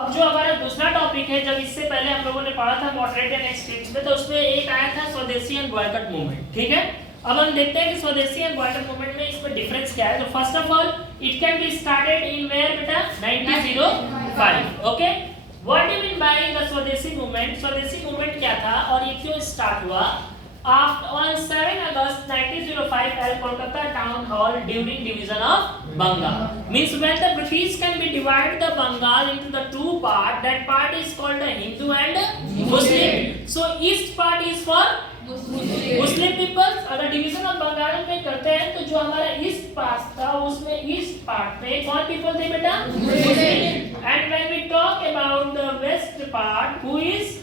अब जो हमारा दूसरा टॉपिक है, जब इससे पहले हम लोगों ने पढ़ा था मॉडरेट एंड एक्सट्रीम्स में, तो उसमें एक आया था स्वदेशी एंड बॉयकॉट मूवमेंट। ठीक है, अब हम देखते हैं कि स्वदेशी एंड बॉयकॉट मूवमेंट में इसमें डिफरेंस क्या है। तो first of all it can be started in where बेटा 1905। Okay, what do you mean by the Swadeshi movement? Swadeshi movement क्या था और ये क्यों स्टार्ट हुआ? On 7 August 1905 at Kolkata Town Hall during division of Bengal. Means when the British can be divided the Bengal into the two part, that part is called the Hindu and Muslim. So east part is for Muslim people. अगर division of Bengal में करते हैं तो जो हमारा east part था उसमें east part में कौन पीपल थे बेटा? मुस्लिम. And when we talk about the west part, who is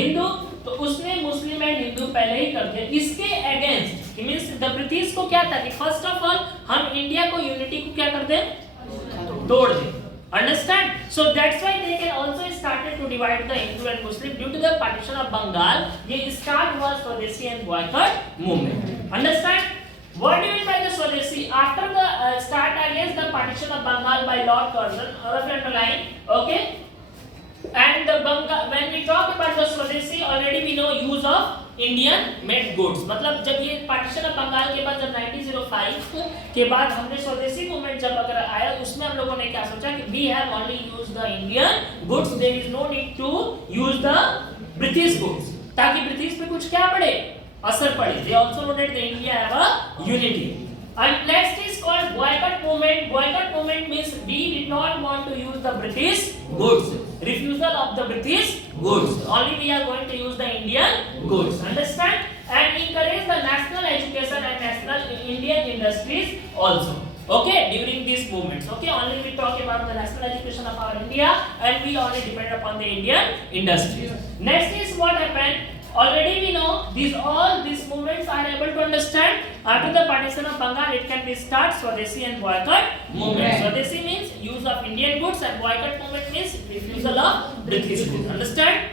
Hindu. तो उसमें मुस्लिम एंड हिंदू पहले ही करते हैं. इसके अगेंस्ट मींस द ब्रिटिश को क्या था कि फर्स्ट ऑफ ऑल हम इंडिया को यूनिटी को क्या करते हैं? तोड़ दें. Understand? So that's why they can also started to divide the Hindu and Muslim due to the partition of Bengal. ये start was Swadeshi and boycott movement. Understand? What do you mean by the Swadeshi? After the start against the partition of Bengal by Lord Curzon, or of underline, okay? And the Bengal, when we talk about the Swadeshi, already we know use of Indian made goods. मतलब जब ये partition of Bengal के बाद जब 1905 के बाद हमने स्वदेशी मूवमेंट जब अगर आया उसमें हम लोगों ने क्या सोचा कि we have only used the Indian goods, there is no need to use the British goods, ताकि ब्रिटिश पे कुछ क्या पड़े? असर पड़े. They also wanted the India have a unity. And next is called boycott movement. Boycott movement means we did not want to use the British goods. Refusal of the British goods. Only we are going to use the Indian goods. Understand? And encourage the national education and national Indian industries also. Okay, during these movements. Okay, only we talk about the national education of our India and we only depend upon the Indian industries. Next is what happened. Already we know all these movements are able to understand. After the partition of Bengal, it can be start Swadeshi and boycott movement. Swadeshi means use of Indian goods and boycott movement means refusal of British goods. Understand?